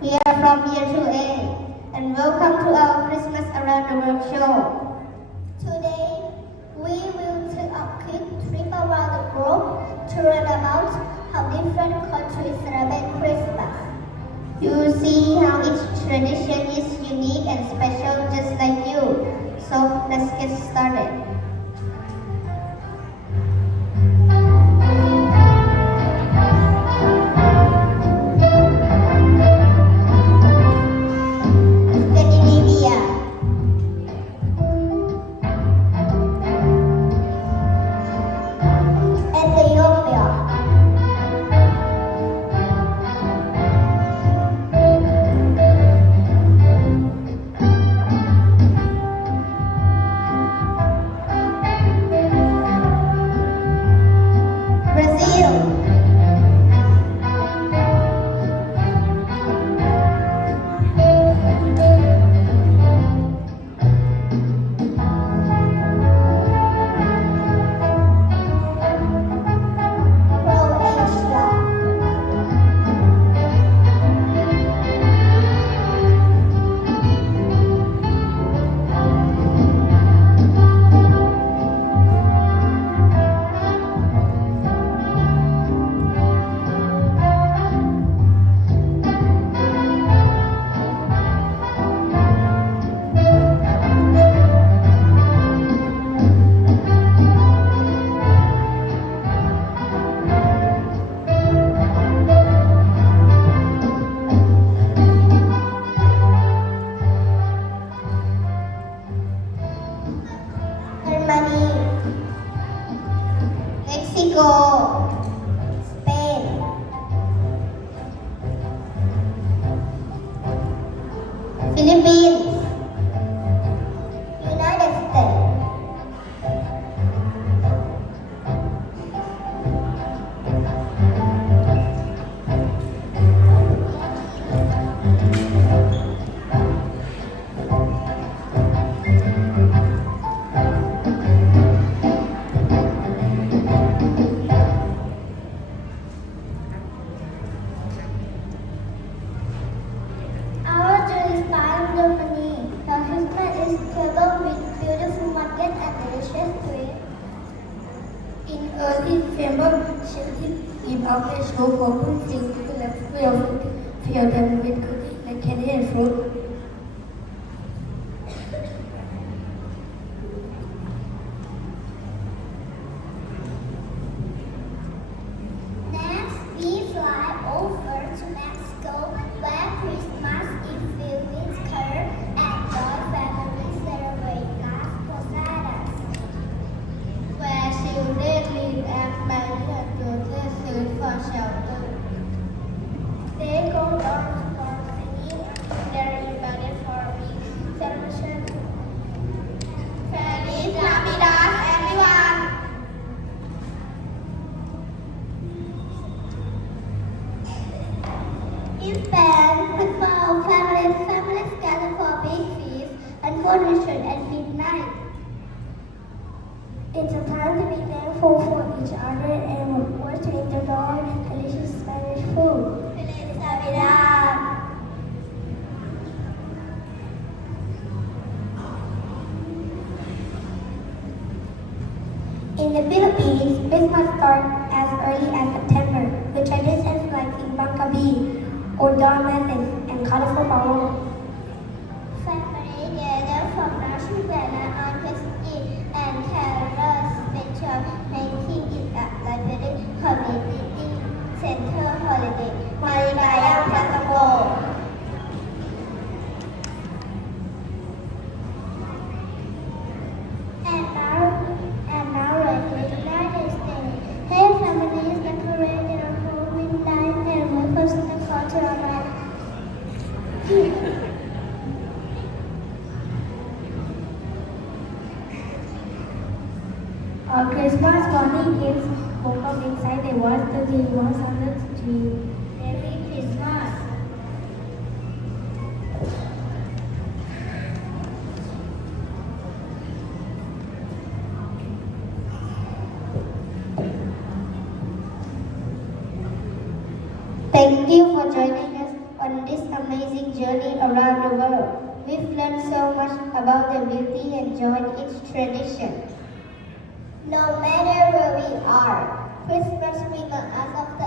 We are from Year 2A and welcome to our Christmas Around the World show. Today, we will take a quick trip around the globe to learn about how different countries celebrate Christmas. You will see how each tradition is unique and special just like you. So let's get started. Scandinavia. Ethiopia, Brazil. Croatia, Germany, Mexico. Spain, Philippines. United States, Our journey starts in Germany. The Christmas is filled with beautiful market and delicious food. In early December, children leave out their snow for putting to the fill them with cookies like candy and fruit. Next, we fly over to Mexico, where Christmas is filled with color and joy. Families celebrate Las Posadas. Where children live and buy children's food for shelter. They go door to door singing and they're invited for a big celebration. Feliz Navidad, everyone! In Spain, with our families gather for a big feast and food ritual at midnight. It's a time to be thankful for each other and look forward to enjoy delicious Spanish food. Feliz Navidad! In the Philippines, Christmas starts as early as September, with traditions like Simbang Gabi or dawn masses and colorful balloons. Families gather from Russian Vienna on Christmas Eve and carols ritual, making it a lively community center holiday. Maligayang Pasko! And now in the United States, hey families decorate their home with lights and wait for Santa Claus to arrive. On Christmas morning, kids woke up inside the was under the tree. Merry Christmas! Thank you for joining us on this amazing journey around the world. We've learned so much about the beauty and joy in each tradition. No matter where we are, Christmas reminds us of